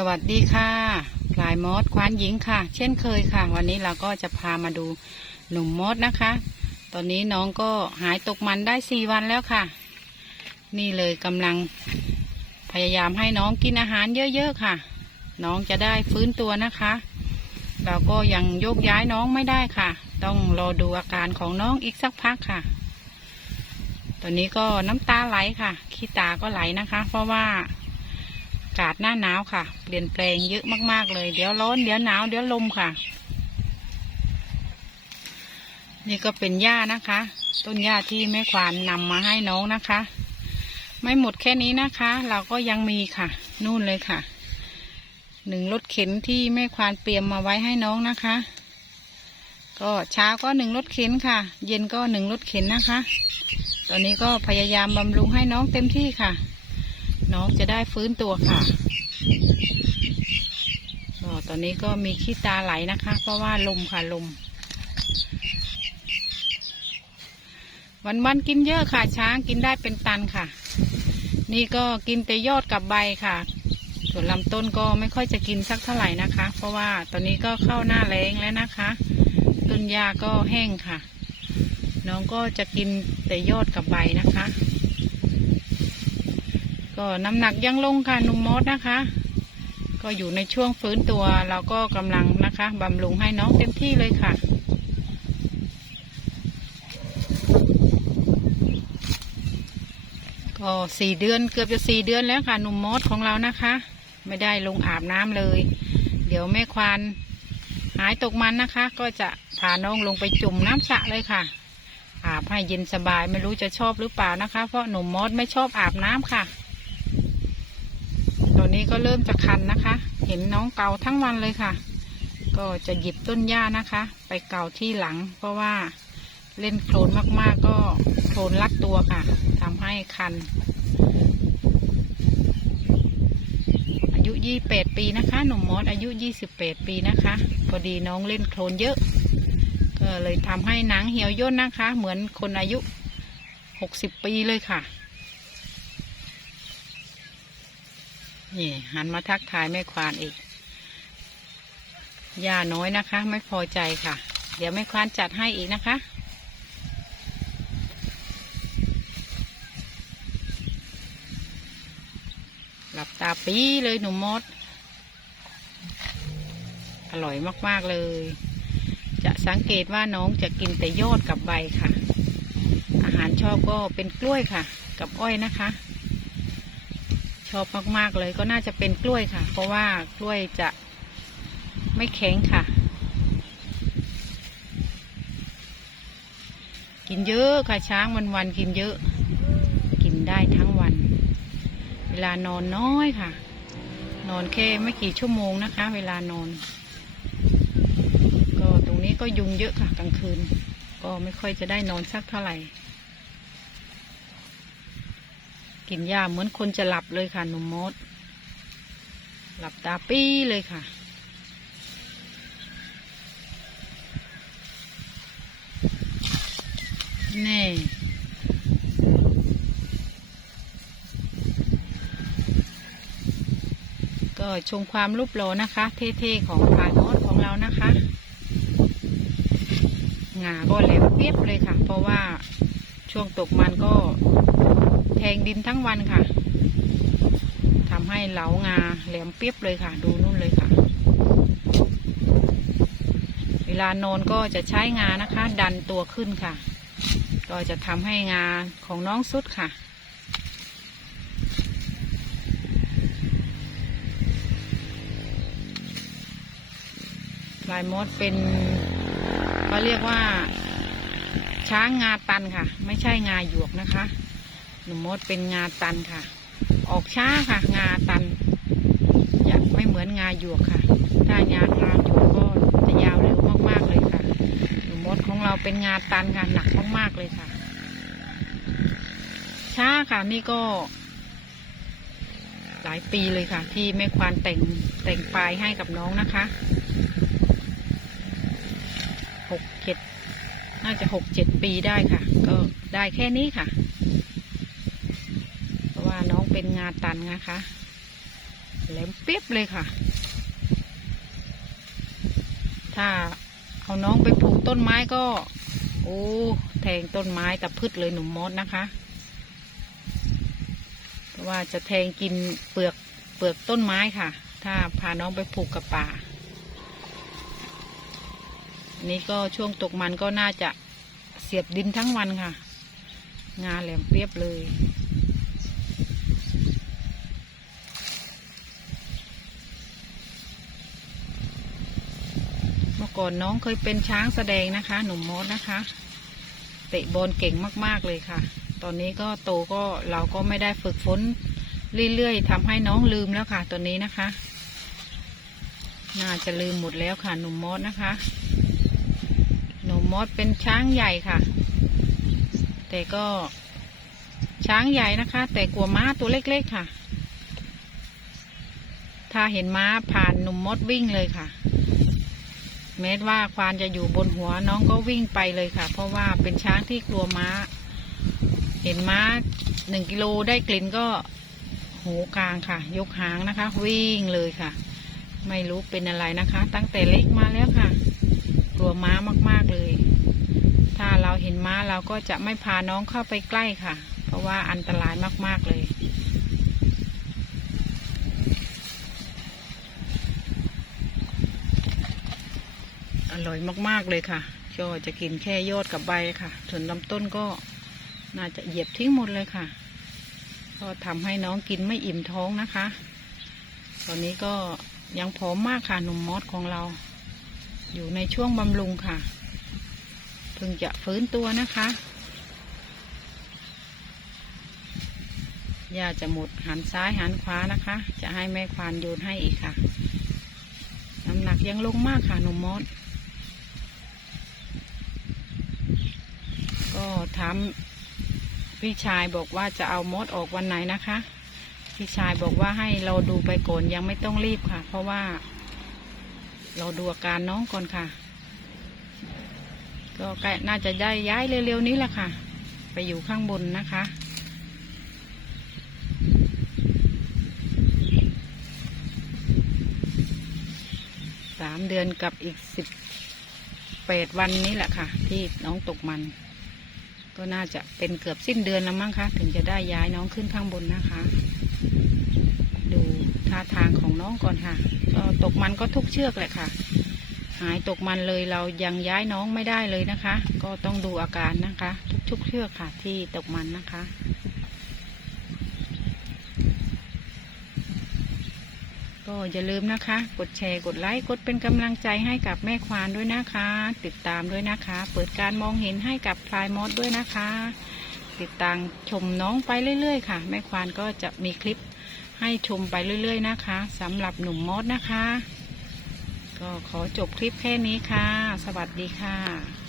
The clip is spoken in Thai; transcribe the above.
สวัสดีค่ะพลายมอสควานหญิงค่ะ เช่นเคยค่ะ วันนี้เราก็จะพามาดูหนุ่มมอสนะคะ ตอนนี้น้องก็หายตกมันได้สี่วันแล้วค่ะ นี่เลยกำลังพยายามให้น้องกินอาหารเยอะๆค่ะ น้องจะได้ฟื้นตัวนะคะ เราก็ยังโยกย้ายน้องไม่ได้ค่ะ ต้องรอดูอาการของน้องอีกสักพักค่ะ ตอนนี้ก็น้ำตาไหลค่ะ ขี้ตาก็ไหลนะคะ เพราะว่าากาศหน้าหนาวค่ะ เปลี่ยนแปลงเยอะมาก ๆ เลย เดี๋ยวร้อนเดี๋ยวหนาวเดี๋ยวลมค่ะ นี่ก็เป็นหญ้านะคะ ต้นหญ้าที่แม่ควานนำมาให้น้องนะคะ ไม่หมดแค่นี้นะคะ เราก็ยังมีค่ะ นู่นเลยค่ะหนึ่งรถเข็นที่แม่ควานเตรียมมาไว้ให้น้องนะคะ ก็เช้าก็หนึ่งรถเข็นค่ะ เย็นก็หนึ่งรถเข็นนะคะ ตอนนี้ก็พยายามบำรุงให้น้องเต็มที่ค่ะ น้องจะได้ฟื้นตัวค่ะก็ตอนนี้ก็มีขี้ตาไหลนะคะ เพราะว่าลมค่ะลม วันๆกินเยอะค่ะ ช้างกินได้เป็นตันค่ะ นี่ก็กินแต่ยอดกับใบค่ะ ส่วนลำต้นก็ไม่ค่อยจะกินสักเท่าไหร่นะคะ เพราะว่าตอนนี้ก็เข้าหน้าแล้งแล้วนะคะต้นหญ้าก็แห้งค่ะ น้องก็จะกินแต่ยอดกับใบนะคะ ก็น้ำหนักยังลงค่ะหนุ่มมดนะคะ ก็อยู่ในช่วงฟื้นตัวเราก็กำลังนะคะบำรุงให้น้องเต็มที่เลยค่ะก็สี่เดือนเกือบจะสี่เดือนแล้วค่ะหนุ่มมดของเรานะคะ ไม่ได้ลงอาบน้ำเลย เดี๋ยวแม่ควานหายตกมันนะคะ ก็จะพาน้องลงไปจุ่มน้ำสระเลยค่ะ อาบให้เย็นสบายไม่รู้จะชอบหรือเปล่านะคะ เพราะหนุ่มมดไม่ชอบอาบน้ำค่ะ นี้ก็เริ่มจะคันนะคะ เห็นน้องเกาทั้งวันเลยค่ะ ก็จะหยิบต้นหญ้านะคะ ไปเกาที่หลัง เพราะว่าเล่นโคลนมากๆก็โคลนรัดตัวค่ะทำให้คัน อายุยี่แปดปีนะคะ หนุ่มมอสอายุยี่สิบแปดปีนะคะ พอดีน้องเล่นโคลนเยอะ ก็เลยทำให้หนังเหี่ยวย่นนะคะ เหมือนคนอายุหกสิบปีเลยค่ะ นี่หันมาทักทายแม่ควานอีกย่าน้อยนะคะ ไม่พอใจค่ะ เดี๋ยวแม่ควานจัดให้อีกนะคะ หลับตาปีเลยหนุ่มมด อร่อยมากๆเลย จะสังเกตว่าน้องจะกินแต่ยอดกับใบค่ะ อาหารชอบก็เป็นกล้วยค่ะ กับอ้อยนะคะ ชอบมากๆเลยก็น่าจะเป็นกล้วยค่ะ เพราะว่ากล้วยจะไม่แข็งค่ะ กินเยอะค่ะช้างวันวันๆกินเยอะ กินได้ทั้งวัน เวลานอนน้อยค่ะ นอนแค่ไม่กี่ชั่วโมงนะคะ เวลานอน ก็ตรงนี้ก็ยุงเยอะค่ะกลางคืน ก็ไม่ค่อยจะได้นอนสักเท่าไหร่ กินยาเหมือนคนจะหลับเลยค่ะหนุ่มมด หลับตาปี้เลยค่ะแน่ก็ชมความรูปโลนะคะ เท่ๆของพายมอสของเรานะคะ งาก็แหลมเปียบเลยค่ะ เพราะว่า ช่วงตกมันก็แทงดินทั้งวันค่ะทำให้เหลางาแหลมเปียบเลยค่ะ ดูนู่นเลยค่ะ เวลานอนก็จะใช้งานะคะ ดันตัวขึ้นค่ะ ก็จะทำให้งาของน้องสุดค่ะลายมดเป็นเขาเรียกว่า ช้างงาตันค่ะ ไม่ใช่งาหยวกนะคะ หนุ่มมดเป็นงาตันค่ะ ออกช้าค่ะ งาตันจะไม่เหมือนงาหยวกค่ะ ถ้างางาหยวกก็จะยาวเร็วมากๆเลยค่ะ หนุ่มมดของเราเป็นงาตันค่ะหนักมากๆเลยค่ะ ช้าค่ะนี่ก็ หลายปีเลยค่ะ ที่แม่ควานแต่งแต่งปลายให้กับน้องนะคะหกเจ็ด น่าจะหกเจ็ดปีได้ค่ะ ก็ได้แค่นี้ค่ะ เพราะว่าน้องเป็นงาตันนะคะแหลมเปียบเลยค่ะ ถ้าเอาน้องไปปลูกต้นไม้ก็ โอ้ แทงต้นไม้ตะพืชเลยหนุ่มมดนะคะเพราะว่าจะแทงกินเปลือกเปลือกต้นไม้ค่ะ ถ้าพาน้องไปปลูกกับป่า นี้ก็ช่วงตกมันก็น่าจะเสียบดินทั้งวันค่ะ งาแหลมเปียบเลยเมื่อก่อนน้องเคยเป็นช้างแสดงนะคะ หนุ่มมดนะคะ เตะบอลเก่งมาก ๆ เลยค่ะ ตอนนี้ก็โตก็เราก็ไม่ได้ฝึกฝนเรื่อยๆทำให้น้องลืมแล้วค่ะ ตัวนี้นะคะ น่าจะลืมหมดแล้วค่ะ หนุ่มมดนะคะ มมดเป็นช้างใหญ่ค่ะ แต่ก็ช้างใหญ่นะคะ แต่กลัวม้าตัวเล็กๆค่ะ ถ้าเห็นม้าผ่านหนุ่มมดวิ่งเลยค่ะ แม้ว่าควานจะอยู่บนหัวน้องก็วิ่งไปเลยค่ะ เพราะว่าเป็นช้างที่กลัวม้า เห็นม้าหนึ่งกิโลได้กลิ่นก็หูกลางค่ะ ยกหางนะคะ วิ่งเลยค่ะ ไม่รู้เป็นอะไรนะคะ ตั้งแต่เล็กมาแล้วค่ะ กลัวม้ามากๆเลย ถ้าเราเห็นม้าเราก็จะไม่พาน้องเข้าไปใกล้ค่ะ เพราะว่าอันตรายมากๆเลยอร่อยมากๆเลยค่ะก็จะกินแค่ยอดกับใบค่ะ ส่วนลำต้นก็น่าจะเหยียบทิ้งหมดเลยค่ะ ก็ทำให้น้องกินไม่อิ่มท้องนะคะ ตอนนี้ก็ยังผอมมากค่ะหนุ่มมอสของเรา อยู่ในช่วงบำรุงค่ะ เพิ่งจะฟื้นตัวนะคะย่าจะหมดหันซ้ายหันขวานะคะ จะให้แม่ควานโยนให้อีกค่ะ น้ำหนักยังลงมากค่ะนมมอสก็ถามพี่ชายบอกว่าจะเอามดออกวันไหนนะคะ พี่ชายบอกว่าให้เราดูไปก่อนยังไม่ต้องรีบค่ะ เพราะว่า เราดูอาการน้องก่อนค่ะ ก็ใกล้น่าจะได้ย้ายเร็วๆนี้แหละค่ะ ไปอยู่ข้างบนนะคะสามเดือนกับอีกสิบแปดวันนี้แหละค่ะ ที่น้องตกมัน ก็น่าจะเป็นเกือบสิ้นเดือนแล้วมั้งคะถึงจะได้ย้ายน้องขึ้นข้างบนนะคะ ท่าทางของน้องก่อนค่ะ ก็ตกมันก็ทุกเชือกแหละค่ะ หายตกมันเลยเรายังย้ายน้องไม่ได้เลยนะคะ ก็ต้องดูอาการนะคะ ทุกๆเชือกค่ะ ที่ตกมันนะคะก็อย่าลืมนะคะ กดแชร์กดไลค์กดเป็นกำลังใจให้กับแม่ควานด้วยนะคะ ติดตามด้วยนะคะ เปิดการมองเห็นให้กับพลายมอสด้วยนะคะ ติดตามชมน้องไปเรื่อยๆ ค่ะ แม่ควานก็จะมีคลิป ให้ชมไปเรื่อย ๆ นะคะสำหรับหนุ่มมดนะคะ ก็ขอจบคลิปแค่นี้ค่ะ สวัสดีค่ะ